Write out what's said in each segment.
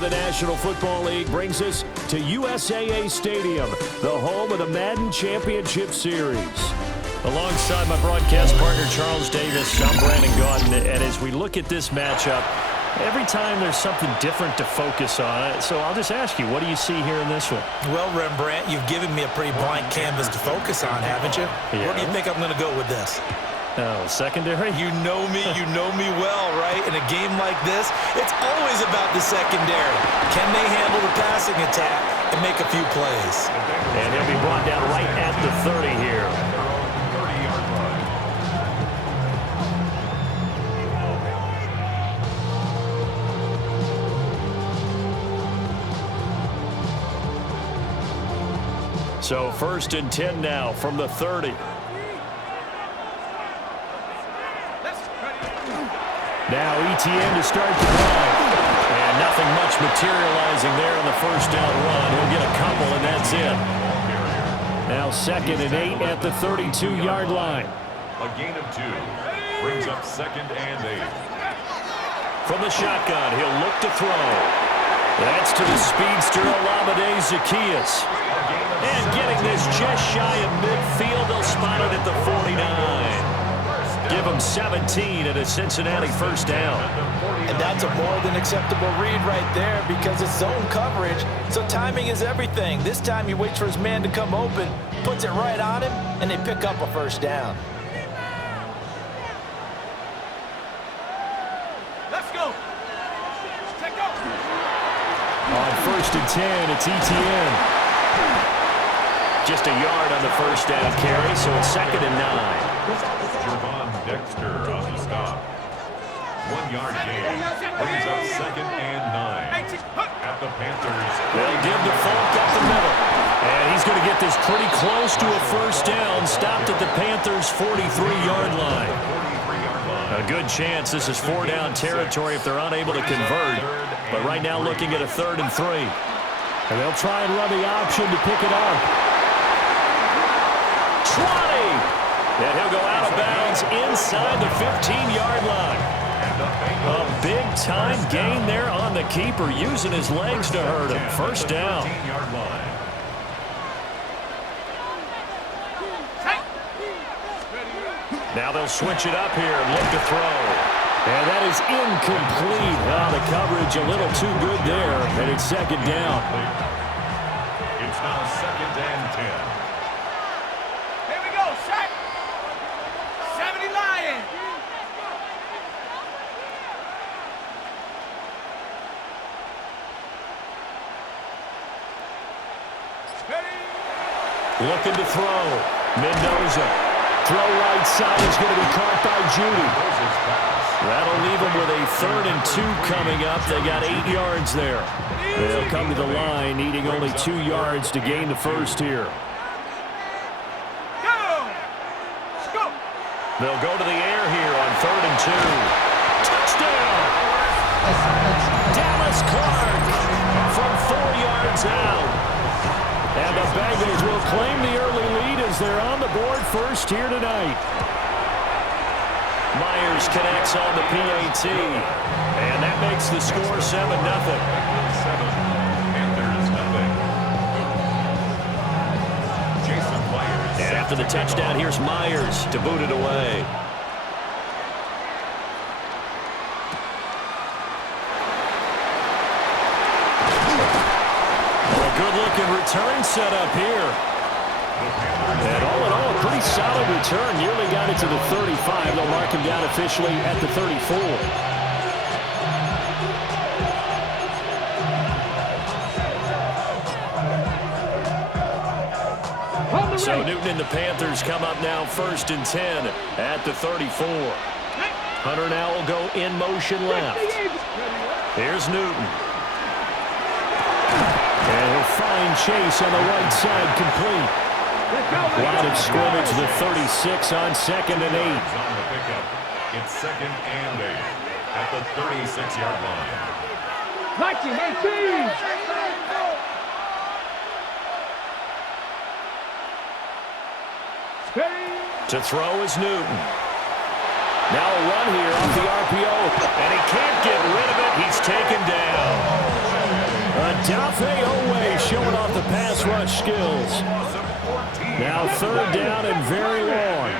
The National Football League brings us to USAA Stadium, the home of the Madden Championship Series. Alongside my broadcast partner, Charles Davis, I'm Brandon Gaudin, and as we look at this matchup, every time there's something different to focus on. So I'll just ask you, what do you see here in this one? Well, Rembrandt, you've given me a pretty blank canvas to focus on, haven't you? Yeah. Where do you think I'm going to go with this? Oh, secondary? You know me well, right? In a game like this, it's always about the secondary. Can they handle the passing attack and make a few plays? And he'll be brought down right at the 30 here. So 1st and 10 now from the 30. Now ETN to start the drive. And nothing much materializing there on the first down run. He'll get a couple, and that's it. Now 2nd and 8 at the 32-yard line. A gain of 2 brings up 2nd and 8. From the shotgun, he'll look to throw. That's to the speedster, Olamide Zaccheaus. And getting this just shy of midfield, they'll spot it at the 49. Give him 17 at a Cincinnati first down. And that's a more than acceptable read right there because it's zone coverage, so timing is everything. This time he waits for his man to come open, puts it right on him, and they pick up a first down. Let's go. Take off. On 1st and 10, it's ETN. Just a yard on the first down carry, so it's 2nd and 9. Dexter on the stop. 1-yard gain brings up 2nd and 9. At the Panthers. They'll give to Folk up the middle. And he's going to get this pretty close to a first down. Stopped at the Panthers' 43-yard line. A good chance this is 4-down territory if they're unable to convert. But right now looking at a 3rd and 3. And they'll try and run the option to pick it up. And he'll go out of bounds inside the 15-yard line. A big-time gain there on the keeper, using his legs to hurt him. First down. Now they'll switch it up here and look to throw. And that is incomplete. The coverage a little too good there, and it's 2nd down. It's now 2nd and 10. Looking to throw. Mendoza. Throw right side is going to be caught by Judy. That'll leave them with a 3rd and 2 coming up. They got 8 yards there. They'll come to the line, needing only 2 yards to gain the first here. They'll go to the air here on 3rd and 2. Touchdown! Dallas Clark from 4 yards out. And the Bengals will claim the early lead as they're on the board first here tonight. Myers connects on the PAT. And that makes the score 7-0. 7. Panthers nothing. Jason Myers. And after the touchdown, here's Myers to boot it away. Good-looking return set up here. And all in all, a pretty solid return. Nearly got it to the 35. They'll mark him down officially at the 34. So Newton and the Panthers come up now 1st and 10 at the 34. Hunter now will go in motion left. Here's Newton. And he'll find Chase on the right side complete. Line of scrimmage, the 36 on 2nd and 8. It's 2nd and 8 at the 36-yard line. To throw is Newton. Now a run here off the RPO. And he can't get rid of it. He's taken down. Odafe Owe showing off the pass rush skills. Now 3rd down and very long.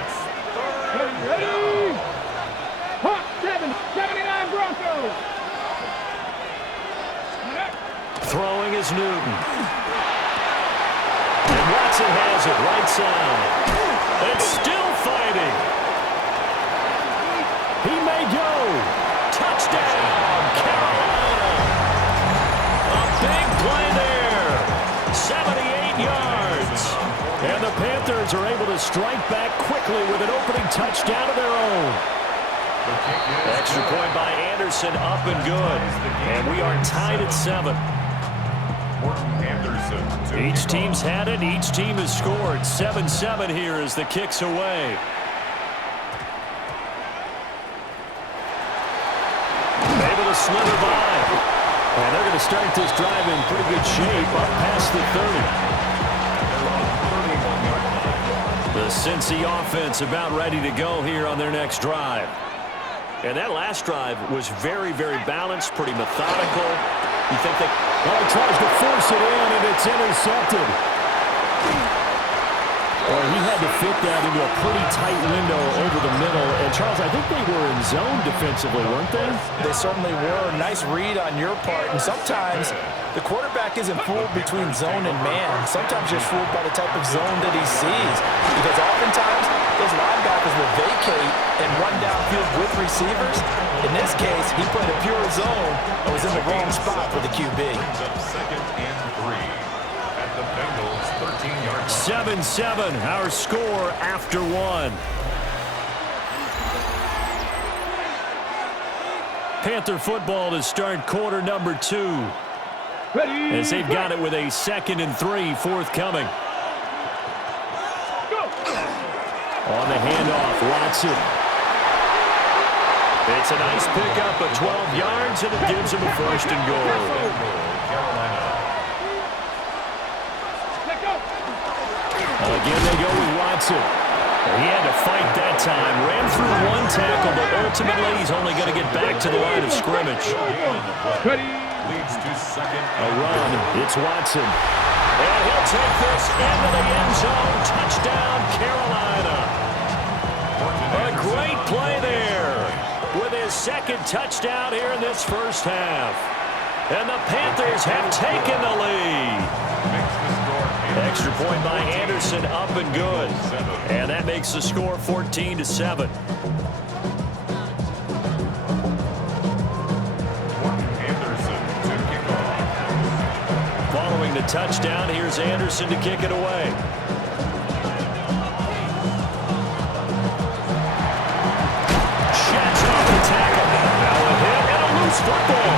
Ready? Hot 79 Broncos. Throwing is Newton. And Watson has it right side. And still fighting. He may go. Touchdown, Carolina. A big play there. 78 yards. And the Panthers are able to strike back quickly with an opening touchdown of their own. Extra point by Anderson, up and good. And we are tied at 7. Each team's had it. Each team has scored. 7-7 here as the kick's away. Able to slither by. And they're going to start this drive in pretty good shape up past the 30. The Cincy offense about ready to go here on their next drive. And that last drive was very, very balanced, pretty methodical. You think they... Oh, he tries to force it in, and it's intercepted. Well, he had to fit that into a pretty tight window over the middle. And, Charles, I think they were in zone defensively, weren't they? They certainly were. Nice read on your part. And sometimes the quarterback isn't fooled between zone and man. Sometimes you're fooled by the type of zone that he sees. Because oftentimes those linebackers will vacate and run downfield with receivers. In this case, he played a pure zone and was in the wrong spot for the QB. 2nd and 3 at the Bengals 13-yard line. 7-7, our score after 1. Panther football to start quarter number 2. Ready? As they've got it with a 2nd and 3 forthcoming. Go. On the handoff, Watson. It's a nice pickup of 12 yards, and it gives him a 1st and goal. Carolina. Let go. Again, they go with Watson. He had to fight that time. Ran through 1 tackle, but ultimately he's only going to get back to the line of scrimmage. Ready? Leads to 2nd. A run. It's Watson. And he'll take this into the end zone. Touchdown, Carolina. A great play there with his 2nd touchdown here in this first half. And the Panthers have taken the lead. Extra point by Anderson, up and good. And that makes the score 14-7. Following the touchdown, here's Anderson to kick it away. Sheds off the tackle. Now a hit and a loose football.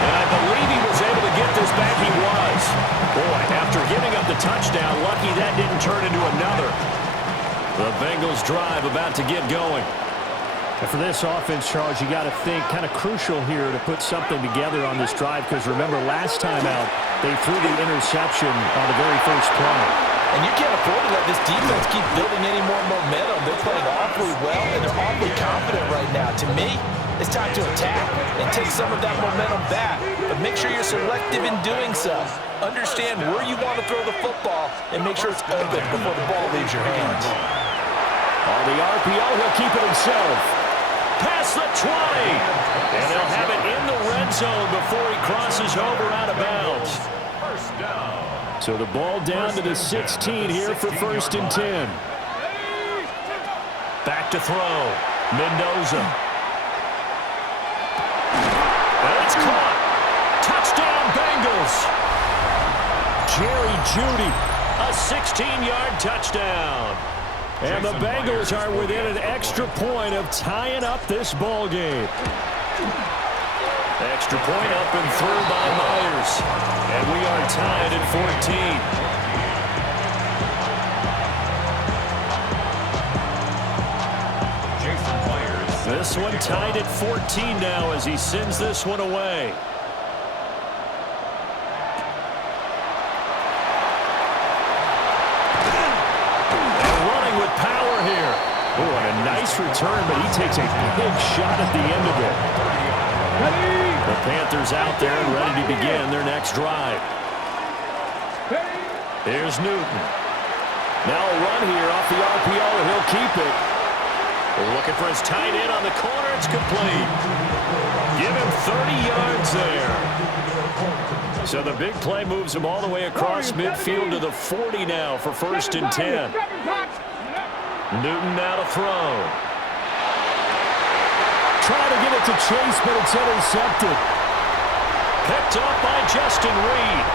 And I believe he was able to get this back. He was. Boy, after giving up the touchdown, lucky that didn't turn into another. The Bengals drive about to get going. And for this offense, Charles, you got to think kind of crucial here to put something together on this drive, because remember last time out they threw the interception on the very first play. And you can't afford to let this defense keep building any more momentum. They're playing awfully well, and they're awfully confident right now. To me, it's time to attack and take some of that momentum back. But make sure you're selective in doing so. Understand where you want to throw the football and make sure it's open before the ball leaves your hands. On the RPO, he'll keep it himself. Past the 20. And they'll have it in the red zone before he crosses over out of bounds. First down. So the ball down to the 16 here for 1st and 10. Back to throw. Mendoza. And it's caught. Touchdown, Bengals. Jerry Jeudy, a 16-yard touchdown. And the Bengals are within an extra point of tying up this ball game. Extra point up and through by Myers. And we are tied at 14. This one tied at 14 now as he sends this one away. Oh, and a nice return, but he takes a big shot at the end of it. The Panthers out there and ready to begin their next drive. Here's Newton. Now a run here off the RPO, and he'll keep it. Looking for his tight end on the corner. It's complete. Give him 30 yards there. So the big play moves him all the way across midfield to the 40 now for 1st and 10. Newton now to throw. Trying to get it to Chase, but it's intercepted. Picked up by Justin Reed.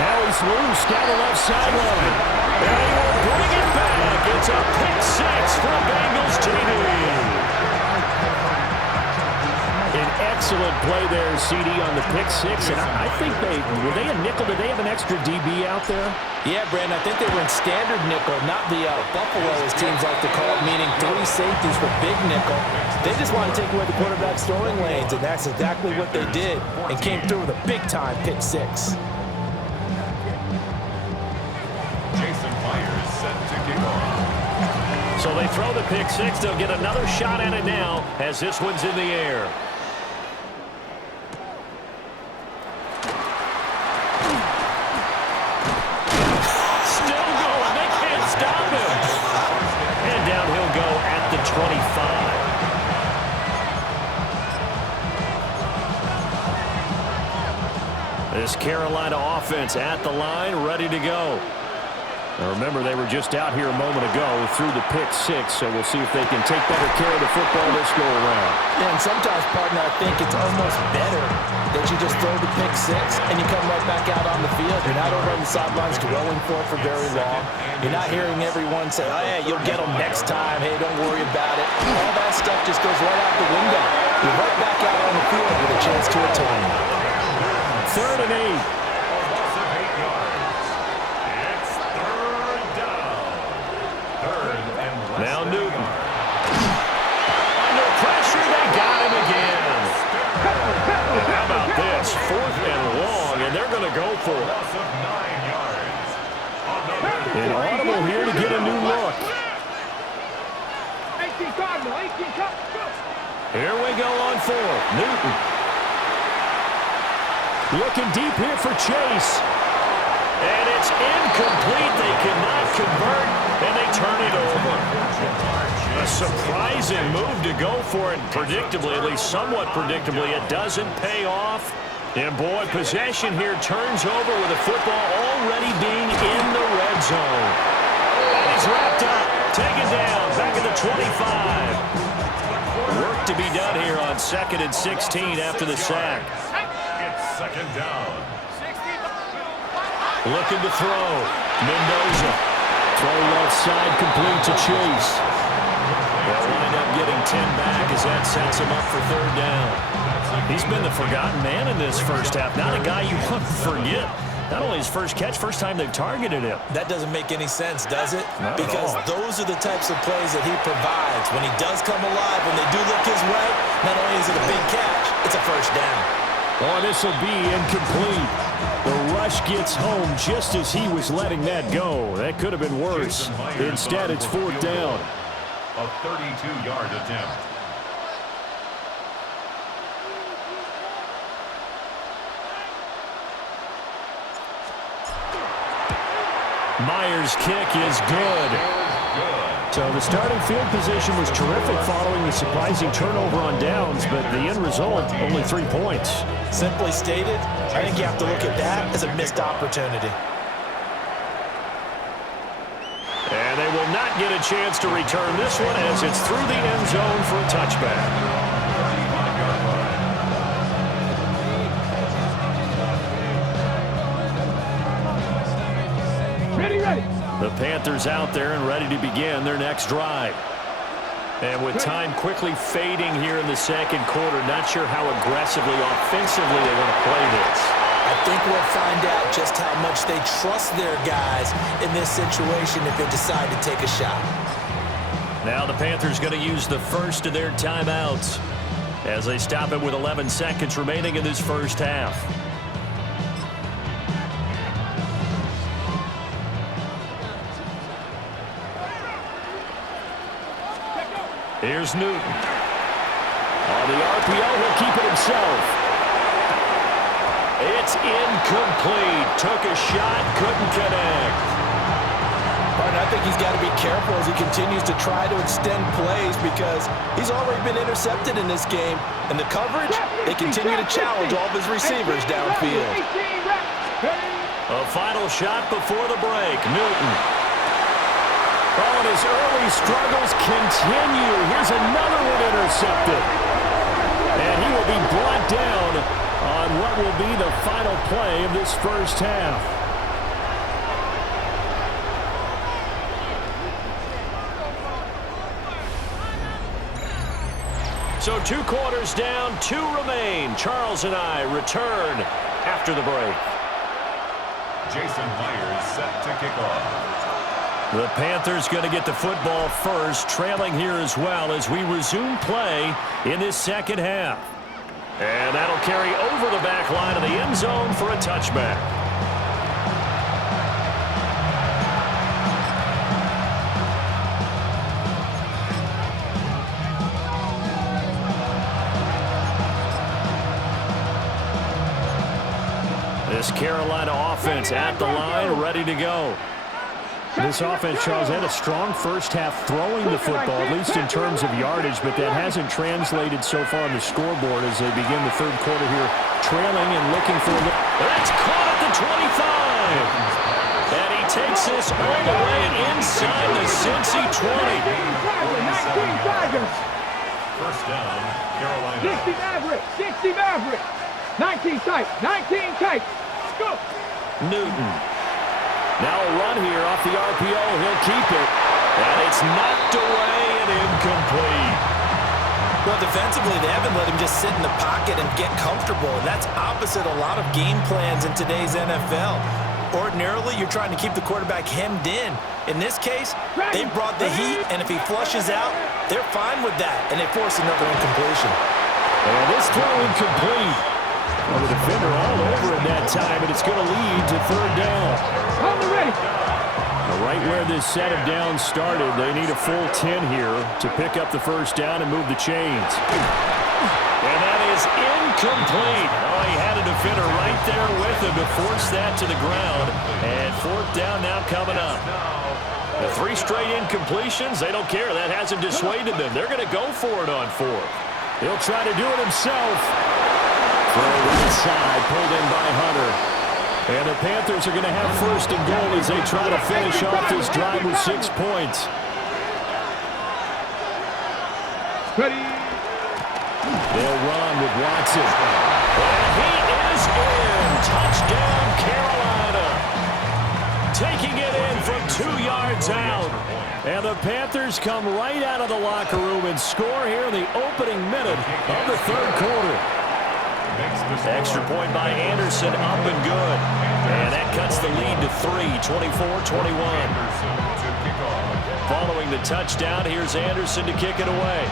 Now he's loose down the left sideline. And he will bring it back. It's a pick six for Bengals TD. An excellent play there, CD, on the pick six. And I think were they a nickel? Did they have an extra DB out there? Yeah, Brandon, I think they were in standard nickel, not the Buffalo, as teams like to call it, meaning 3 safeties for big nickel. They just want to take away the quarterback's throwing lanes, and that's exactly what they did, and came through with a big-time pick six. Jason Myers set to kick off. So they throw the pick six. They'll get another shot at it now as this one's in the air. Still going. They can't stop him. And down he'll go at the 25. This Carolina offense at the line, ready to go. Now remember, they were just out here a moment ago through the pick six, so we'll see if they can take better care of the football this go around. Yeah, and sometimes, partner, I think it's almost better that you just throw the pick six and you come right back out on the field. You're not over on the sidelines dwelling for it for very long. You're not hearing everyone say, oh, yeah, you'll get them next time. Hey, don't worry about it. All that stuff just goes right out the window. You're right back out on the field with a chance to atone. 3rd and 8. Now Newton. Under pressure, they got him again. How about this? 4th and long, and they're going to go for it. An audible here to get a new look. 18 Cardinal, 18 Cardinal. Here we go on 4th. Newton. Looking deep here for Chase. And it's incomplete. They cannot convert, and they turn it over. A surprising move to go for it, predictably, at least somewhat predictably. It doesn't pay off. And, boy, possession here turns over with the football already being in the red zone. And he's wrapped up, taken down, back at the 25. Work to be done here on 2nd and 16 after the sack. It's 2nd down. Looking to throw. Mendoza. Throw left side, complete to Chase. They'll wind up getting 10 back as that sets him up for 3rd down. He's been the forgotten man in this first half. Not a guy you want to forget. Not only his first catch, first time they've targeted him. That doesn't make any sense, does it? Not because at all. those are the types of plays that he provides. When he does come alive, when they do look his way, not only is it a big catch, it's a first down. Oh, this will be incomplete. The rush gets home just as he was letting that go. That could have been worse. Instead, it's 4th down. A 32-yard attempt. Myers' kick is good. So the starting field position was terrific following the surprising turnover on downs, but the end result, only 3 points. Simply stated, I think you have to look at that as a missed opportunity. And they will not get a chance to return this one as it's through the end zone for a touchback. Ready, ready. The Panthers out there and ready to begin their next drive. And with time quickly fading here in the 2nd quarter, not sure how aggressively, offensively they want to play this. I think we'll find out just how much they trust their guys in this situation if they decide to take a shot. Now the Panthers going to use the first of their timeouts as they stop it with 11 seconds remaining in this first half. Here's Newton. On the RPO, he'll keep it himself. It's incomplete. Took a shot, couldn't connect. I think he's got to be careful as he continues to try to extend plays because he's already been intercepted in this game. And the coverage, they continue to challenge all of his receivers downfield. A final shot before the break. Newton. Oh, and his early struggles continue. Here's another one intercepted. And he will be brought down on what will be the final play of this first half. So 2 quarters down, 2 remain. Charles and I return after the break. Jason Myers set to kick off. The Panthers going to get the football first, trailing here as well as we resume play in this second half. And that'll carry over the back line of the end zone for a touchback. This Carolina offense at the line, ready to go. This offense, Charles, had a strong first half throwing the football, at least in terms of yardage, but that hasn't translated so far on the scoreboard as they begin the third quarter here, trailing and looking for the... That's caught at the 25. And he takes this all the way inside the Cincy 20. First down, Carolina. 60 Maverick. 19 tight. 19 tight. Go. Newton. Now a run here off the RPO. He'll keep it. And it's knocked away and incomplete. Well, defensively, they haven't let him just sit in the pocket and get comfortable. And that's opposite a lot of game plans in today's NFL. Ordinarily, you're trying to keep the quarterback hemmed in. In this case, they brought the heat, and if he flushes out, they're fine with that. And they force another incompletion. And this throw incomplete. Well, the defender all over it that time, and it's going to lead to third down. On the ready. Right where this set of downs started, they need a full 10 here to pick up the first down and move the chains. And that is incomplete. Oh, he had a defender right there with him to force that to the ground. And fourth down now coming up. The 3 straight incompletions, they don't care. That hasn't dissuaded them. They're going to go for it on fourth. He'll try to do it himself. Throw right side, pulled in by Hunter. And the Panthers are going to have first and goal as they try to finish off this drive with 6 points. Ready. They'll run with Watson. And he is in. Touchdown, Carolina. Taking it in from 2 yards out. And the Panthers come right out of the locker room and score here in the opening minute of the third quarter. Extra point by Anderson, up and good. And that cuts the lead to 3, 24-21. Following the touchdown, here's Anderson to kick it away.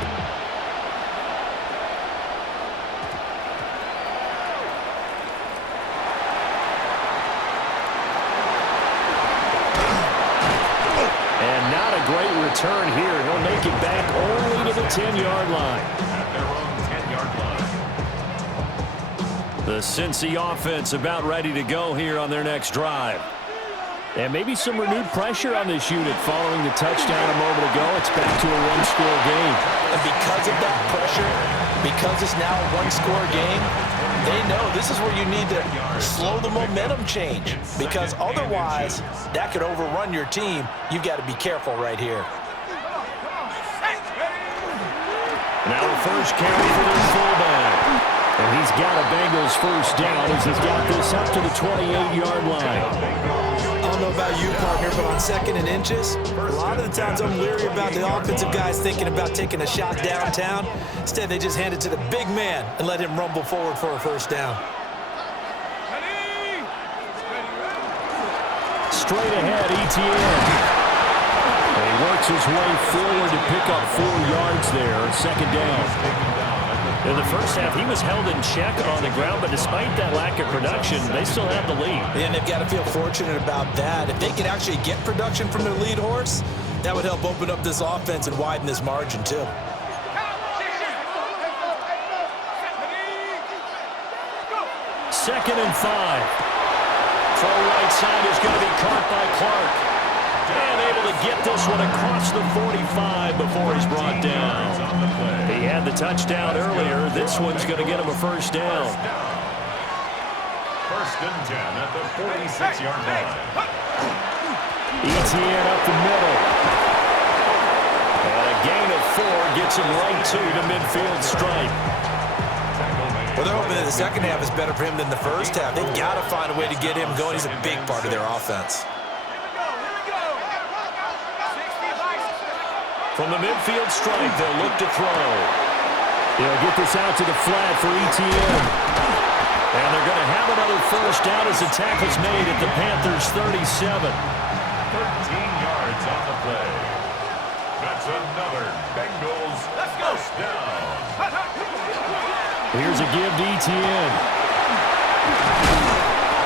And not a great return here. He'll make it back only to the 10-yard line. At their own 10-yard line. The Cincy offense about ready to go here on their next drive. And maybe some renewed pressure on this unit following the touchdown a moment ago. It's back to a one-score game. And because of that pressure, because it's now a one-score game, they know this is where you need to slow the momentum change. Because otherwise, that could overrun your team. You've got to be careful right here. Now the first carry for their fullback. And he's got a Bengals first down as he's got this up to the 28-yard line. I don't know about you, partner, but on second and inches, a lot of the times I'm leery about the offensive guys thinking about taking a shot downtown. Instead, they just hand it to the big man and let him rumble forward for a first down. Straight ahead, ETN. And he works his way forward to pick up 4 yards there, second down. In the first half, he was held in check on the ground, but despite that lack of production, they still have the lead. And they've got to feel fortunate about that. If they can actually get production from their lead horse, that would help open up this offense and widen this margin, too. 2nd and 5. Throw right side is going to be caught by Clark. And able to get this one across the 45 before he's brought down. He had the touchdown earlier. This one's going to get him a first down. 1st and 10 at the 46-yard line. ETN up the middle. And a gain of 4 gets him right to the midfield stripe. Well, they're hoping that the second half is better for him than the first half. They've got to find a way to get him going. He's a big part of their offense. From the midfield stripe, they'll look to throw. They'll get this out to the flat for ETN. And they're going to have another first down as the tackle's made at the Panthers' 37. 13 yards on the play. That's another Bengals first down. Here's a give to ETN.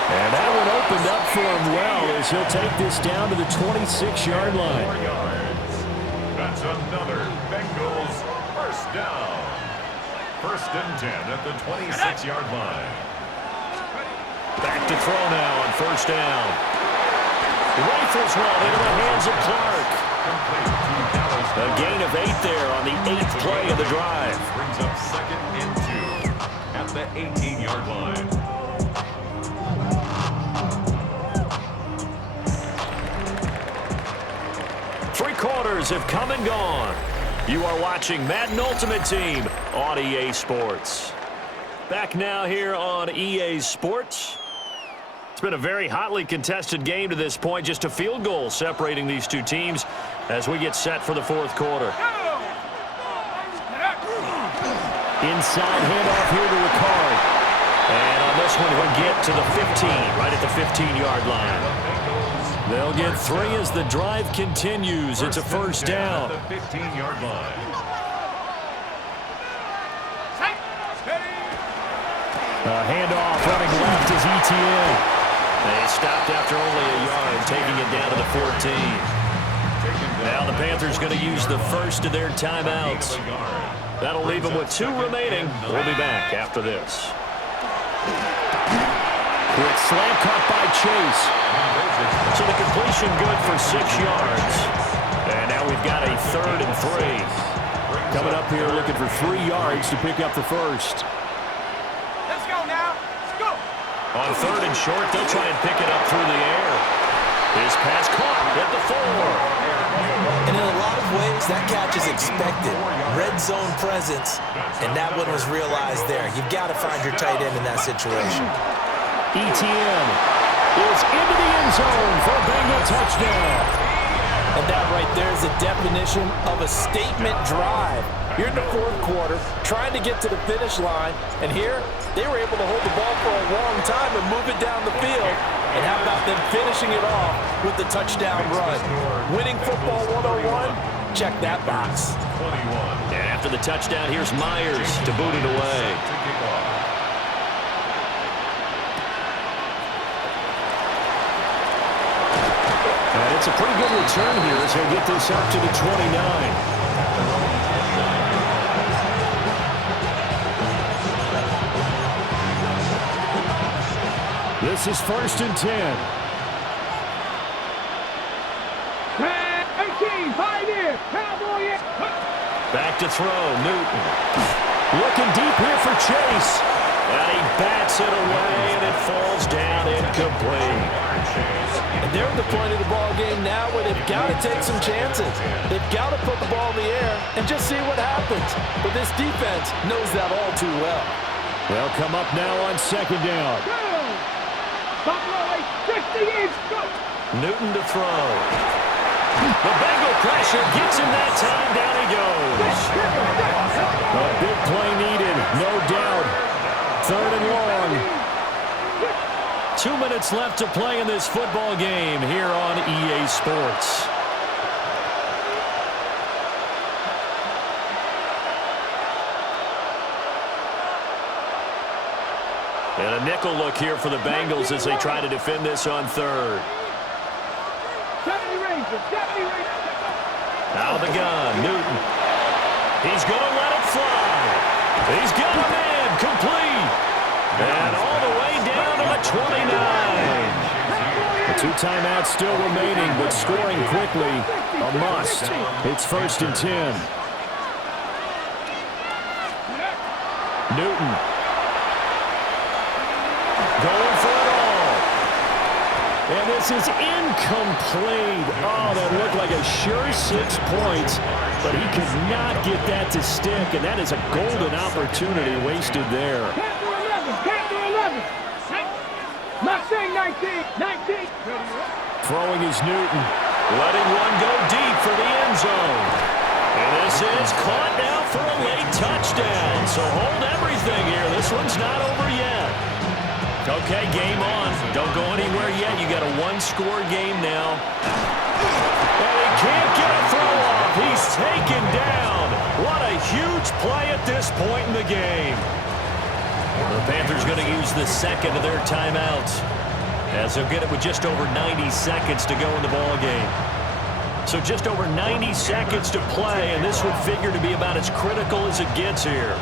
And that one opened up for him well as he'll take this down to the 26-yard line. 4 yards. That's another Bengals first down. 1st and 10 at the 26-yard line. Back to throw now on first down. Rifles one into the hands of Clark. A gain of 8 there on the 8th play of the drive. Brings up 2nd and 2 at the 18-yard line. Three quarters have come and gone. You are watching Madden Ultimate Team on EA Sports. Back now here on EA Sports. It's been a very hotly contested game to this point. Just a field goal separating these two teams as we get set for the 4th quarter. Inside handoff here to Ricard. And on this one, he'll get to the 15, right at the 15-yard line. They'll get 3 as the drive continues. It's a first down. At the 15-yard line. A handoff running left is ETN. They stopped after only a yard, taking it down to the 14. Now the Panthers going to use the first of their timeouts. That'll leave them with 2 remaining. We'll be back after this. Quick slam cut by Chase. So the completion good for 6 yards. And now we've got a 3rd and 3. Coming up here looking for 3 yards to pick up the first. Let's go now. Let's go. On 3rd and short, they'll try and pick it up through the air. His pass caught at the 4. And in a lot of ways, that catch is expected. Red zone presence, and that one was realized there. You've got to find your tight end in that situation. ETN is into the end zone for a Bengal touchdown. And that right there is the definition of a statement drive. You're in the 4th quarter, trying to get to the finish line, and here, they were able to hold the ball for a long time and move it down the field. And how about them finishing it off with the touchdown run? Winning football 101? Check that box. 21. And after the touchdown, here's Myers to boot it away. And it's a pretty good return here as he'll get this up to the 29. This is 1st and 10. 18, 5 in, Cowboy in. Back to throw, Newton. Looking deep here for Chase. And he bats it away, and it falls down incomplete. And they're at the point of the ball game now where they've got to take some chances. They've got to put the ball in the air and just see what happens. But this defense knows that all too well. They'll come up now on 2nd down. Buffalo 60 in. Go. Newton to throw. The Bengal pressure gets him that time. Down he goes. A big play needed, no doubt. 3rd and long. 2 minutes left to play in this football game here on EA Sports. And a nickel look here for the Bengals as they try to defend this on 3rd. 70 Rangers, 70 Rangers. Out of the gun, Newton. He's going to let it fly. He's got a man complete. And all the way 2 timeouts still remaining, but scoring quickly, a must. It's 1st and 10. Newton. Going for it all. And this is incomplete. Oh, that looked like a sure 6 points, but he could not get that to stick, and that is a golden opportunity wasted there. Panther 11. Mustang 19. Throwing is Newton. Letting one go deep for the end zone. And this is caught now for a late touchdown. So hold everything here. This one's not over yet. Okay, game on. Don't go anywhere yet. You got a 1-score game now. And he can't get a throw off. He's taken down. What a huge play at this point in the game. The Panthers going to use the second of their timeouts, as they'll get it with just over 90 seconds to go in the ball game. So just over 90 seconds to play, and this would figure to be about as critical as it gets here.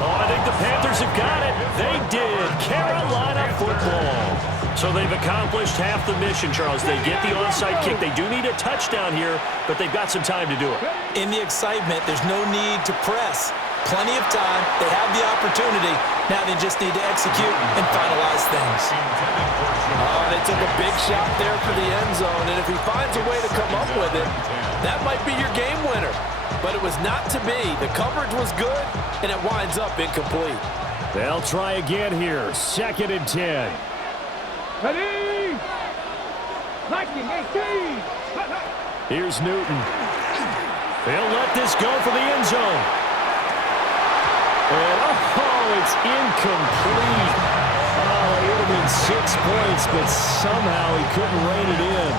Oh, I think the Panthers have got it. They did. Carolina football. So they've accomplished half the mission, Charles. They get the onside kick. They do need a touchdown here, but they've got some time to do it. In the excitement, there's no need to press. Plenty of time. They have the opportunity. Now they just need to execute and finalize things. Oh, they took a big shot there for the end zone, and if he finds a way to come up with it, that might be your game winner. But it was not to be. The coverage was good, and it winds up incomplete. They'll try again here. 2nd and 10. Ready? 19, 18. Here's Newton. They'll let this go for the end zone. And, oh, it's incomplete. Oh, it would have been 6 points, but somehow he couldn't rein it in.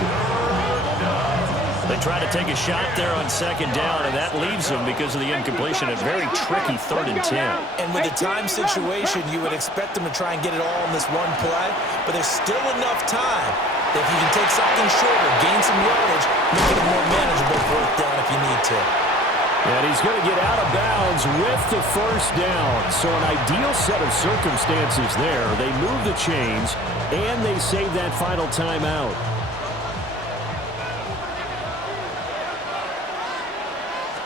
They try to take a shot there on 2nd down, and that leaves them, because of the incompletion, a very tricky 3rd and 10. And with the time situation, you would expect them to try and get it all in this one play, but there's still enough time that if you can take something shorter, gain some yardage, make it a more manageable 4th down if you need to. And he's going to get out of bounds with the 1st down. So an ideal set of circumstances there. They move the chains, and they save that final timeout.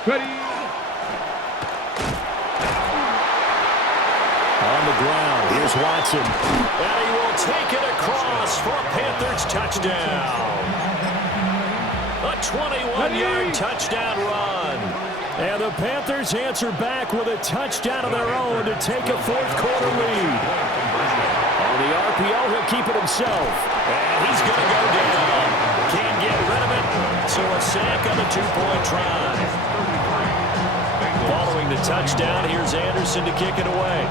Ready? On the ground, here's Watson. And he will take it across for a Panthers touchdown. A 21-yard touchdown run. And the Panthers answer back with a touchdown of their own to take a 4th quarter lead. On the RPO, he'll keep it himself. And he's going to go down. Can't get rid of it. So a sack on the 2-point try. Following the touchdown, here's Anderson to kick it away.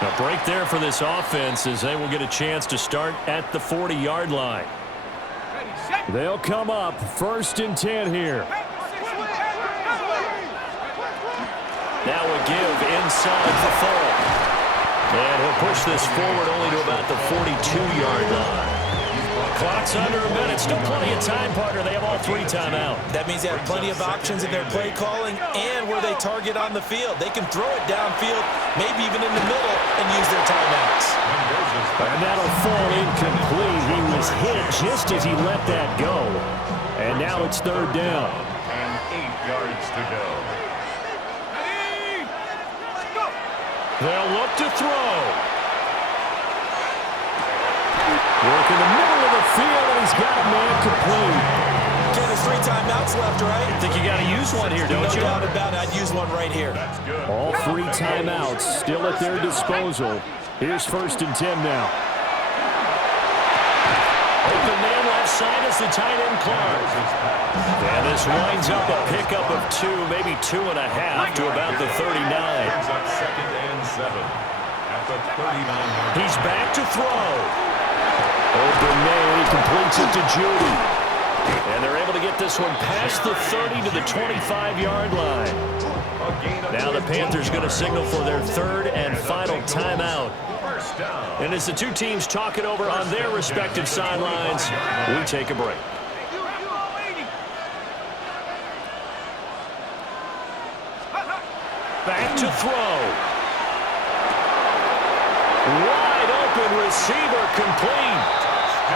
A break there for this offense, as they will get a chance to start at the 40-yard line. They'll come up 1st and 10 here. Now a give inside the 4. And he'll push this forward only to about the 42-yard line. Clock's under a minute. Still plenty of time, partner. They have all 3 timeout. That means they have plenty of options in their play calling and where they target on the field. They can throw it downfield, maybe even in the middle, and use their timeouts. And that'll fall incomplete. He was hit just as he let that go. And now it's 3rd down. And 8 yards to go. Ready? Go! They'll look to throw. Work in the middle of the field, and he's got a man complete. Okay, there's 3 timeouts left, right? I think you got to use one here, don't you? No doubt about it. I'd use one right here. That's good. All 3 timeouts still at their disposal. Here's 1st and 10 now. Open man left side is the tight end Clark. And this winds up a pickup of 2, maybe 2.5 to about the 39. Brings up 2nd and 7 at the 39-yard line. He's back to throw. Open man, he completes it to Judy. And they're able to get this one past the 30 to the 25-yard line. Now the Panthers going to signal for their 3rd and final timeout. And as the 2 teams talk it over on their respective sidelines, we take a break. Back to throw. Wide open receiver complete.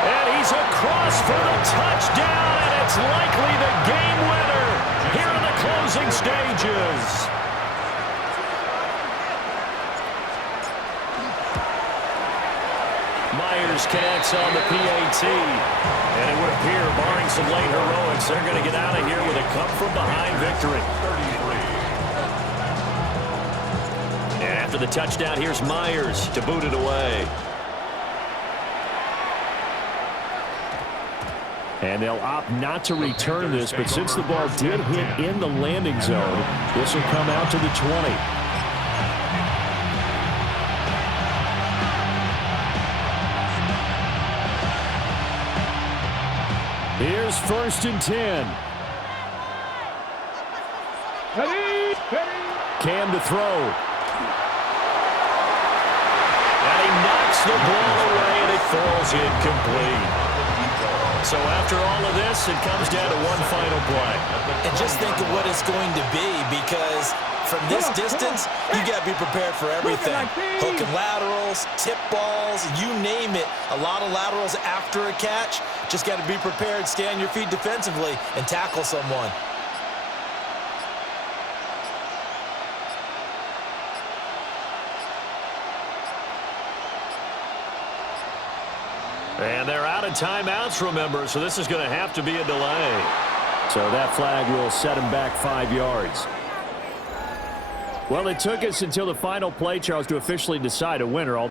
And he's across for the touchdown, and it's likely the game winner here in the closing stages. Myers connects on the PAT. And it would appear, barring some late heroics, they're going to get out of here with a come-from-behind victory. And after the touchdown, here's Myers to boot it away. And they'll opt not to return this, but since the ball did hit in the landing zone, this will come out to the 20. Here's 1st and 10. Cam to throw. And he knocks the ball away, and it falls incomplete. So after all of this, it comes down to one final play. And just think of what it's going to be, because from this distance, you got to be prepared for everything. Hook and laterals, tip balls, you name it. A lot of laterals after a catch. Just got to be prepared, stay on your feet defensively, and tackle someone. And they're out of timeouts, remember, so this is going to have to be a delay. So that flag will set him back 5 yards. Well, it took us until the final play, Charles, to officially decide a winner.